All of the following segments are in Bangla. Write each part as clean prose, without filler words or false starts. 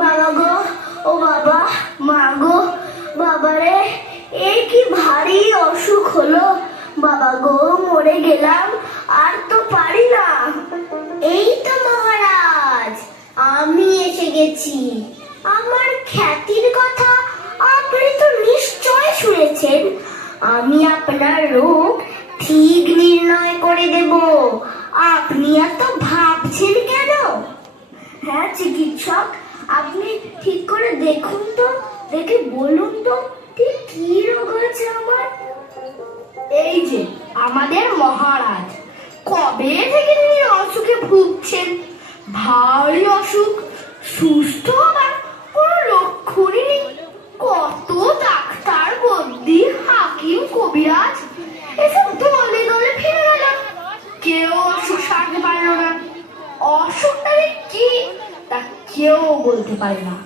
বাবা গো, ও বাবা, মা গো, বাবারে, এ কি ভারী অসুখ হলো। বাবা গো, মরে গেলাম, আর তো পারি না। এই তো মহারাজ, আমি এসে গেছি। আমার খ্যাতির কথা আপনি তো নিশ্চয় শুনেছেন। আমি আপনার রোগ ঠিক নির্ণয় করে দেব। আপনি এত ভাবছেন কেন? হ্যাঁ চিকিৎসক, আপনি ঠিক করে দেখুন তো, দেখে বলুন তো ঠিক কি রোগ হয়েছে আমার। এই যে আমাদের মহারাজ, কবে থেকে তিনি অসুখে ভুগছেন। ভারী অসুখ, সুস্থ হবার কোনো লক্ষণই নেই। কত ডাক্তার, বদ্যি, হাকিম, কবিরাজ এসব দলে দলে ফিরে গেল, কেউ অসুখ সারতে পারলো না। অসুখটা কি তা কেউ বলতে পারে না।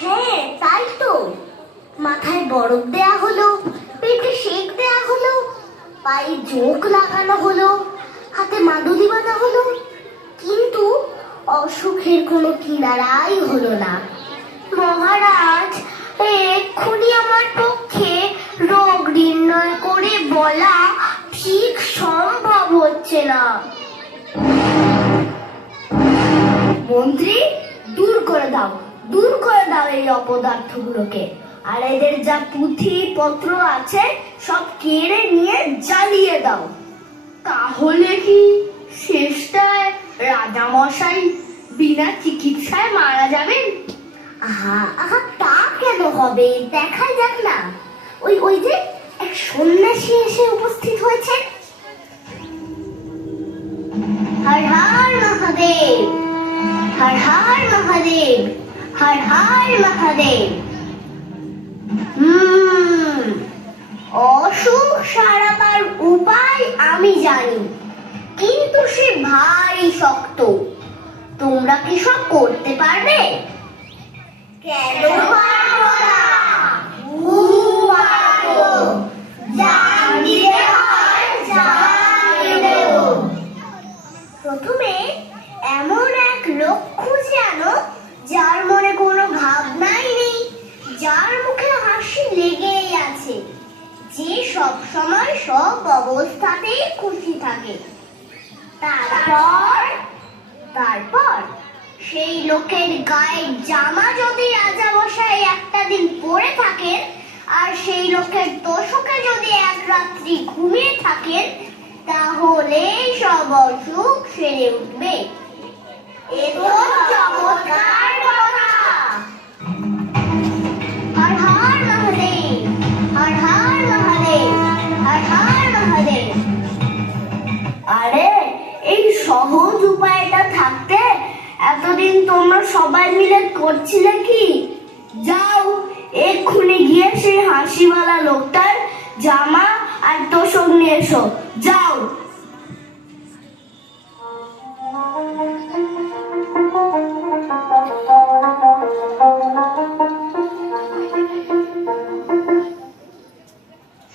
হ্যাঁ তাই তো, মাথায় বরফ দেয়া হলো, পেটে সেক দেয়া হলো, পায়ে জোক লাগানো হলো, হাতে মাদুলি বাঁধা হলো, কিন্তু অসুখের কোনো কিনারাই হলো না। মহারাজ, এক্ষুনি আমার পক্ষে রোগ নির্ণয় করে বলা ঠিক সম্ভব হচ্ছে না। মন্ত্রী, দূর করে দাও, দূর করে দাও এই অপদার্থগুলোকে, আর এদের যা পুঁথি পত্র আছে সব কেড়ে নিয়ে জ্বালিয়ে দাও। তাহলে কি শেষটায় রাজামশাই বিনা চিকিৎসায় মারা যাবেন? আহা আহা, তা কেন হবে, দেখাই যাক না। ওই ওই যে এক সন্ন্যাসী এসে উপস্থিত হয়েছে। হর হর মহাদেব, হর হর মহাদেব, হর হর মহাদেব। অসুখ সারাবার উপায় আমি জানি, কিন্তু সে ভারী শক্ত। তোমরা কি সব করতে পারবে? কেন পারবো না, খুব পারবো। জান দিতে হয়, জান দেব। প্রথমে এমন এক লোক খুঁজে আনো যার মনে কোনো ভাবনাই নেই, যার মুখে হাসি লেগেই আছে, যে সব সময় সব অবস্থাতেই খুশি থাকে। তারপর সেই লোকের গায়ে জামা যদি রাজামশাই একটা দিন পরে থাকেন, আর সেই লোকের তোষকে যদি এক রাত্রি ঘুমিয়ে থাকেন, তাহলে সব অসুখ সেরে উঠবে। এ তো চমৎকার কথা। হর হর মহাদেব, হর হর মহাদেব, হর হর মহাদেব। আরে, এই সহজ উপায়টা থাকতে এতদিন তোমরা সবাই মিলে করছিলে কি? যাও, এক্ষুনি গিয়ে সেই হাসিওয়ালা লোকটার জামা আর তোষক নিয়ে এসো, যাও।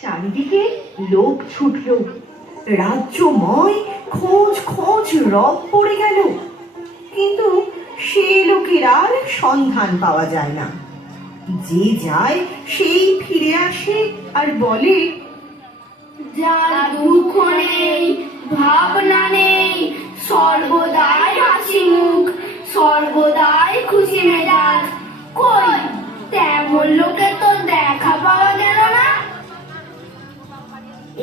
চারিদিকে লোক ছুটল, রাজ্যময় খোঁজ খোঁজ রব পড়ে গেল, কিন্তু সে লোকের আর সন্ধান পাওয়া যায় না। যে যায় সেই ফিরে আসে আর বলে, যার দুঃখ নেই, ভাবনা নেই, সর্বদাই হাসি মুখ, সর্বদাই খুশি মেজাজ। কই, তেমন লোকে তো দেখা পাওয়া গেল না।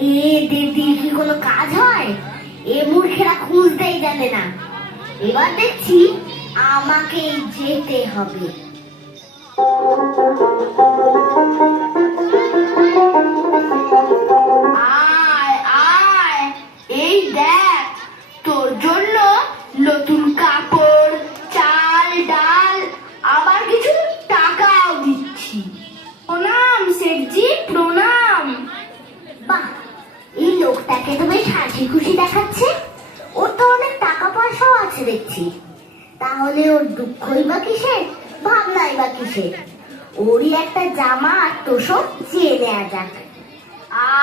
এ দিদি, কি কোনো কাজ হয়? এ মূর্খেরা খুঁজতেই জানে না। এবার দেখছি আমাকেই যেতে হবে। আয় আয়, এই দেখ, তোর জন্য নতুন কাপড়, চাল, ডাল, আবার কিছু টাকাও দিচ্ছি। প্রণাম শেঠজি, প্রণাম। বাহ, এই লোকটাকে তো বেশ হাসি খুশি দেখাচ্ছে। ওর তো অনেক টাকা পয়সাও আছে দেখছি। তাহলে ওর দুঃখই বা কিসের, ভাবনাই বা কিসের? ওরই একটা জামা আর তোষক চেয়ে নেওয়া যাক।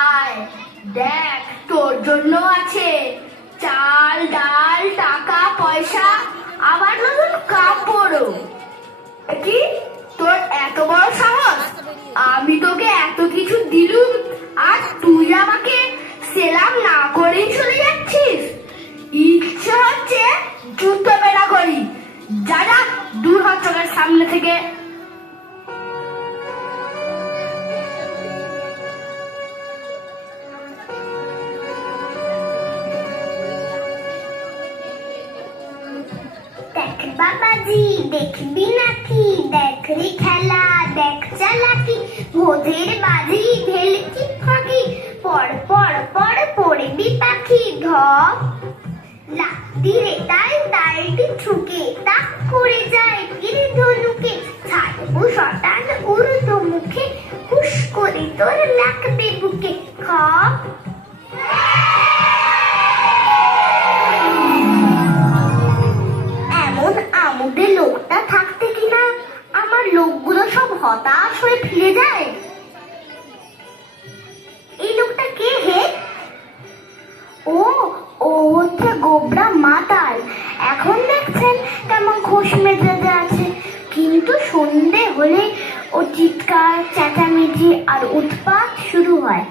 আয় দেখ, তোর জন্য আছে চাল, আমি তোকে এত কিছু দিলুম আর তুই আমাকে সেলাম না করেই চলে যাচ্ছিস। ইচ্ছা হচ্ছে জুতো বেড়া করি। যারা দূর হ চোখের সামনে থেকে। দেখ বাবাজি দেখবি নাকি, দেখ রে খেলা, দেখ চালাকি, ভোজের বাজি ভেলকি ফাঁকি, পড় পড় পড় পড়বি পাখি ধপ লাফতি রে তাই তাইটি ঠুকে তাক করে যায় তীর ধনুকে, ছাড়বো শটান উড়তো মুখে, হুশ করে তোর লাগবে বুকে খপ। এমন আমুদে লোকটা থাকতে কিনা আমার লোকগুলো সব হতাশ হয়ে ফিরে যায়। এই লোকটা কে হে? ও ও হচ্ছে গোবরা মাতাল। এখন দেখছেন কেমন খোশ মেজাজে আছে, কিন্তু সন্ধে হলে ও চিৎকার চেঁচামেচি আর উৎপাত শুরু হয়।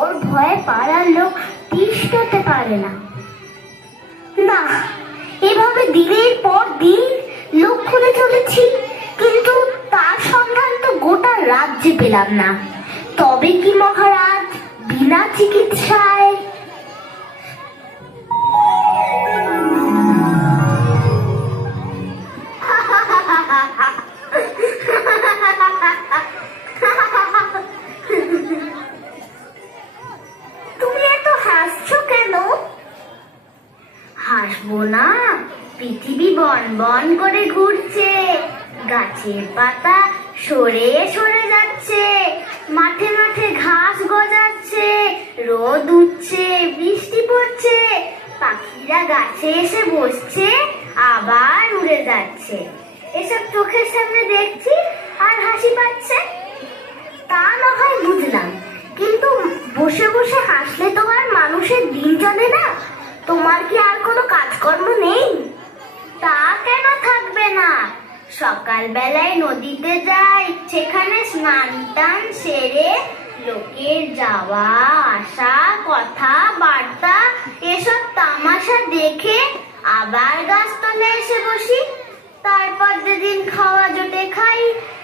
ওর ভয়ে পাড়ার লোক তিষ্ঠতে পারে না। না, এভাবে দিনের পর দিন লোক খুলে চলেছি, কিন্তু তার সন্ধান তো গোটা রাজ্যে পেলাম না। তবে কি মহারাজ বিনা চিকিৎসায়? তুমি এত হাসছো কেন? হাসবো না, পৃথিবী বন বন করে ঘুরছে, গাছের পাতা সরে সরে যাচ্ছে, মাঠে মাঠে ঘাস গজাচ্ছে, রোদ উঠছে, বৃষ্টি পড়ছে, পাখিরা গাছে এসে বসছে আবার উড়ে যাচ্ছে। এসব চোখের সামনে দেখছি আর হাসি পাচ্ছে। তা না হয় বুঝলাম, কিন্তু বসে বসে হাসলে তো আর মানুষের দিন চলে না। তোমার কি আর কোনো কাজকর্ম নেই? তা কেন থাকবে না? সকাল বেলায় নদীতে যাই, সেখানে স্নান টান সেরে লোকের যাওয়া আসা কথা বার্তা এসব তামাশা দেখে আবার গাছতলে এসে বসি। তারপর যেদিন খাওয়া জোটে খাই,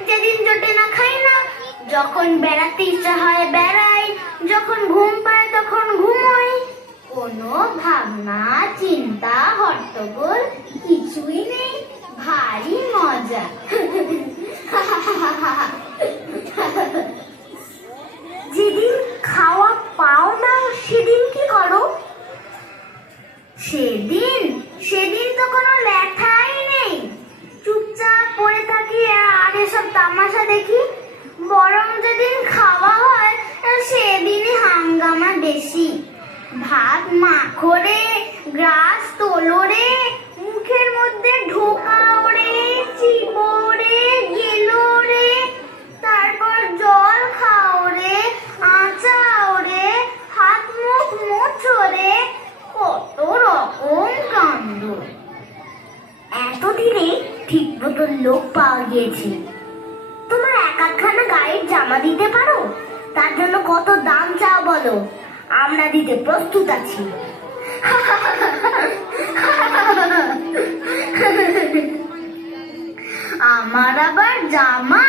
যেদিন জোটে না খাই না। যখন বেড়াতে ইচ্ছা হয় বেড়াই, যখন ঘুম পায় তখন ঘুমোই। কোনো ভাবনা চিন্তা হট্টগোল কিছুই নেই, ভারী মজা। যেদিন খাওয়া পাও না সেদিন কি করো? সেদিন সেদিন তো কোনো লেখাই নেই, চুপচাপ পড়ে থাকি আর এসব তামাশা দেখি। বরং যেদিন খাওয়া হয় সেদিনই হাঙ্গামা বেশি। ভাত মাখো রে, গ্রাস তোলো রে, মুখের মধ্যে ঢোকাও রে, চিবো রে, গেলো রে, তারপর জল খাও রে, আঁচাও রে, হাত মুখ মোছো রে, কত রকম কাণ্ড। এতদিনে ঠিক মতো লোক পাওয়া গিয়েছে। তোমার এক আধখানা গায়ের জামা দিতে পারো? তার জন্য কত দাম চাও বলো, আমরা দিতে প্রস্তুত আছি। আমার আবার জামা?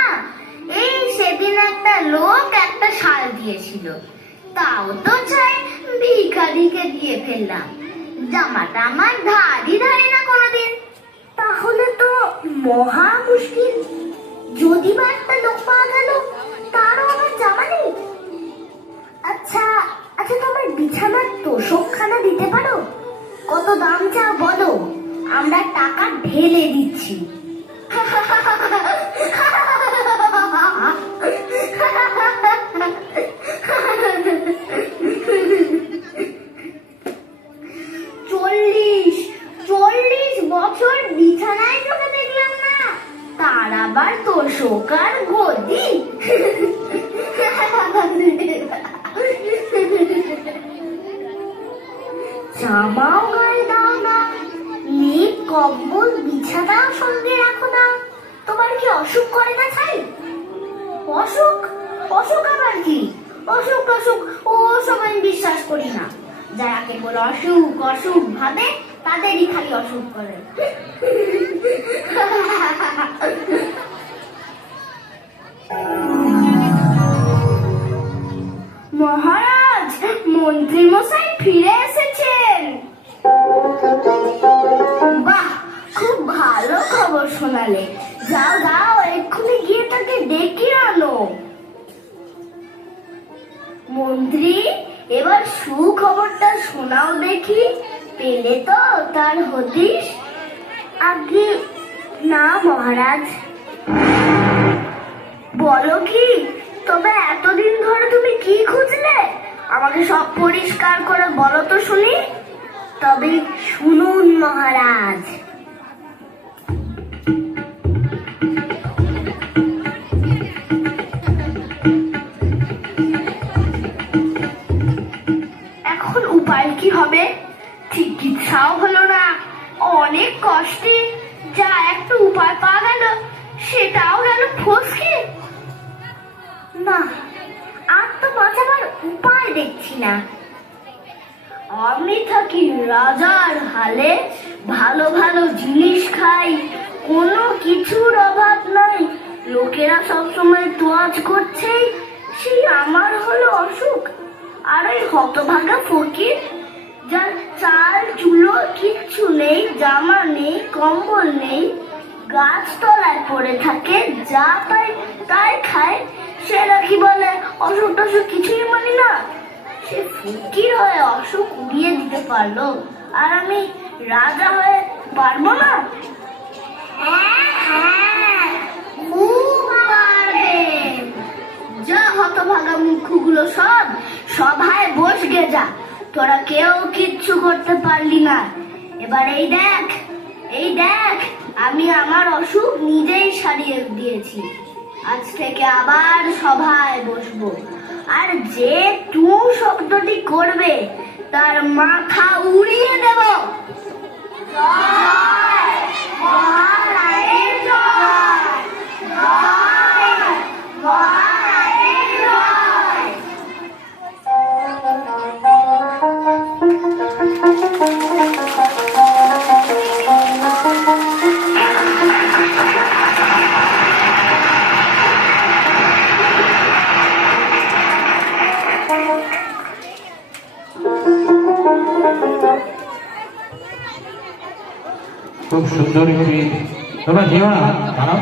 এই সেদিন একটা লোক একটা শাল দিয়েছিল, তাও তো চাই ভিখারিকে দিয়ে ফেললাম। জামাটা আমার ধারই ধারি না কোনোদিন। তাহলে তো মহা মুশকিল। যদি বা একটা লোক পাওয়া গেল, তারও আমার জামা নেই। আচ্ছা আচ্ছা, তোমার বিছানার তোষকখানা দিতে পারো? কত দাম চাও বলো, আমরা টাকা ঢেলে দিচ্ছি। চল্লিশ বছর বিছানায় চোখে দেখলাম না, তার আবার তোষক আর গদি। জামাও গায়ে দাও না, লেপ কম্বল বিছানাও সঙ্গে রাখো না। তোমার কি অসুখ করে না ছাই? অসুখ? অসুখ আবার কি? অসুখ টসুখ ও সব আমি বিশ্বাস করি না। যারা কেবল অসুখ অসুখ ভাবে তাদেরই খালি অসুখ করে। মহারাজ, মন্ত্রী মশাই ফিরে এসেছেন। বাহ, খুব ভালো খবর শোনালে। যাও যাও, এক্ষুনি গিয়ে তাকে ডেকে আনো। মন্ত্রী, এবার সুখবরটা শোনাও দেখি। পেলে তো তার হদিশ? আগে না মহারাজ। বলো কি? তবে এতদিন ধরে তুমি কি খুঁজলে? আমাকে সব পরিষ্কার করে বলো তো শুনি। তবে শুনুন মহারাজ। এখন উপায় কি হবে? চিকিৎসাও হলো না, অনেক কষ্টে যা একটা উপায় পাওয়া গেল সেটাও গেল ফসকে। না, আর তো বাঁচাবার উপায় দেখছি না। আমি থাকি রাজার হালে, ভালো ভালো জিনিস খাই, কোনো কিছুর অভাব নাই। লোকেরা সবসময় তোয়াজ করছে, সেই আমার হলো অসুখ। আর ওই হতভাগা ফকির, যার চাল চুলো কিচ্ছু নেই, জামা নেই, কম্বল নেই, গাছতলায় পড়ে থাকে, যা পায় তাই খায়, সে নাকি বলে অসুখ টসুখ কিছুই মানি না। সে ফকির হয়ে অসুখ উড়িয়ে দিতে পারলো, আর আমি রাজা হয়ে পারবো না? খুব পারবে। যা হতভাগা মুখগুলো সব সভায় বসগে যা, তোরা কেউ কিচ্ছু করতে পারলি না। এবার এই দেখ, আমি আমার অসুখ নিজেই সারিয়ে দিয়েছি। আজ থেকে আবার সভায় বসবো, আর যে তু শব্দটি করবে তার মাথা উড়িয়ে দেব। জয় মহারাজের জয়, জয় মহারাজের জয়। খুব সুন্দর একটি তোমরা যেও না দাঁড়াও।